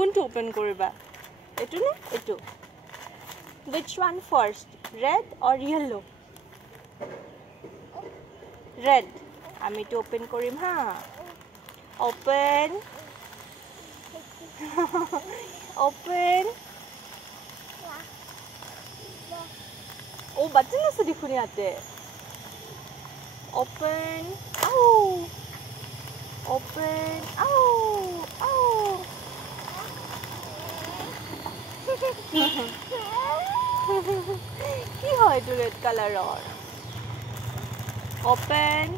কোনটো ওপেন কৰিবা এটো নে এটো which one first red or yellow red আমি তো ওপেন কৰিম হা open open ও বাটন আছে দেখুন ইয়াতে open ow open ow ow কি হয় এটো রেড কালাৰৰ open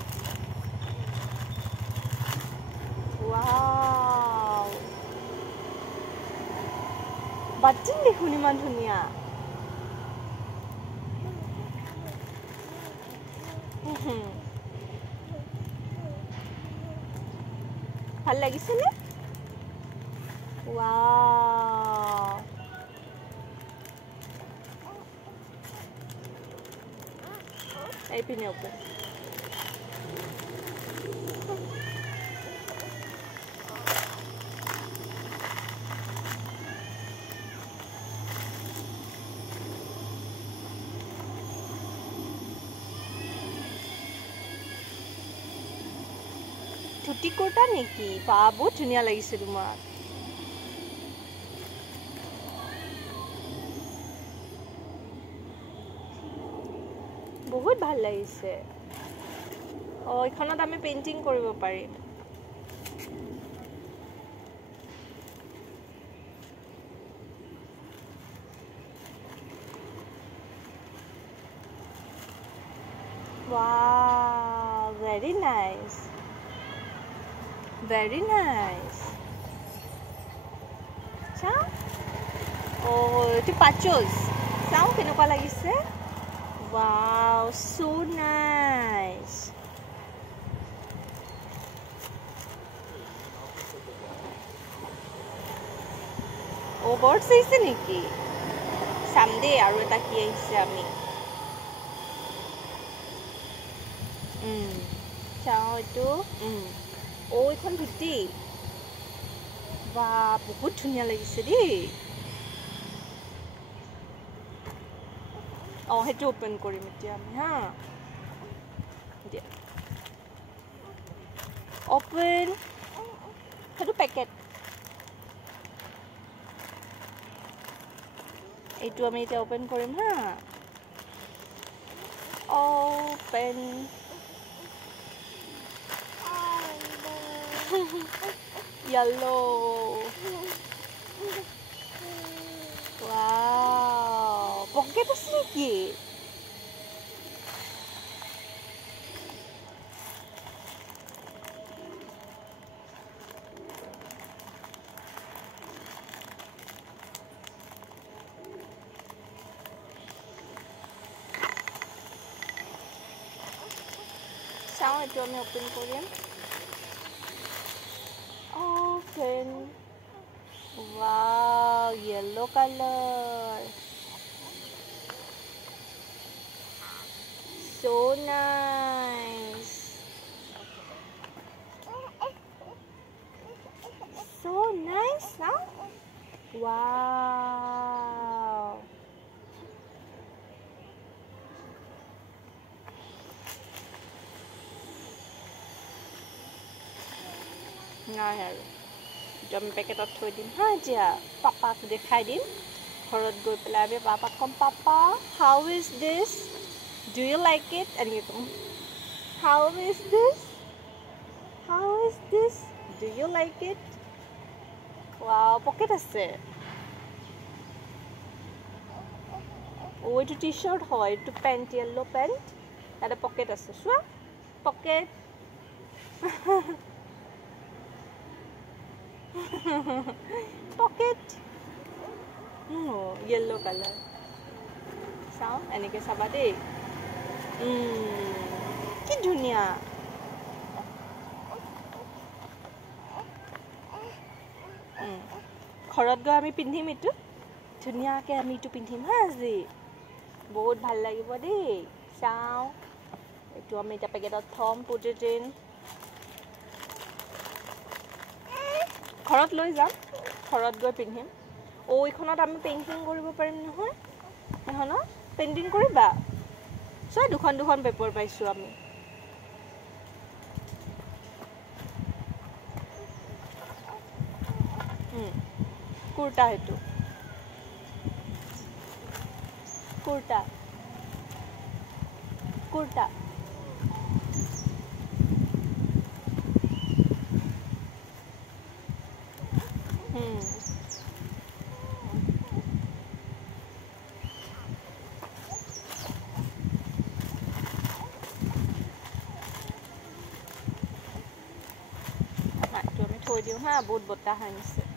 wow বাটন দেখুন ইমান ধুনীয়া ভাল লাগিছে নে wow এই পিনে ওপেন ধুতি কোটা নেকি বা বহুত ধুনীয়া লাগিছে তোমাক বহুত ভাল লাগিছে ও এখনত আমি পেইন্টিং কৰিব পাৰিম wow very nice very nice cha oh itu pachos sao kenuka lagise wow so nice oh birds aise niki someday aru eta ki aise ami sao itu oh ikhon dhuti ba বহুত ধুনীয়া লাগিছে দেই oh hetu open কৰিম এতিয়া আমি হা দিয়া open hetu packet এইটো আমি এতিয়া open কৰিম হা open yellow wow pocket আছে নেকি চাও এইটো আমি ওপেন কৰিম open wow yellow color so nice so nice huh? wow নাই আৰু জম পেকেটত থৈ দিম হা এতিয়া পাপাক দেখাই দিম ঘৰত গৈ পেলাই আমি পাপাক কম papa how is this do you like it and you come how is this do you like it wow pocket আছে oh itu t-shirt hoy itu pant yellow pant ada pocket আছে চোৱা pocket pocket yellow color sao enike saba de ki dunia ঘৰত গৈ আমি পিন্ধিম ইটো ধুনিয়াকে আমি ইটো পিন্ধিম হা আজি বহুত ভাল লাগিব দেই চাও এটো আমি এটা পেকেটত থম put it in ঘৰত লৈ যাম ঘৰত গৈ পিন্ধিম এইখনত আমি পেইণ্টিং কৰিব পাৰিম নহয় এখনত পেইণ্টিং কৰিবা চোৱা দুখন দুখন পেপাৰ পাইছোঁ আমি কুৰ্তা হেতু কুৰ্তা কুৰ্তা থৈ দিওঁ হা বহুত বতাহ আনিছে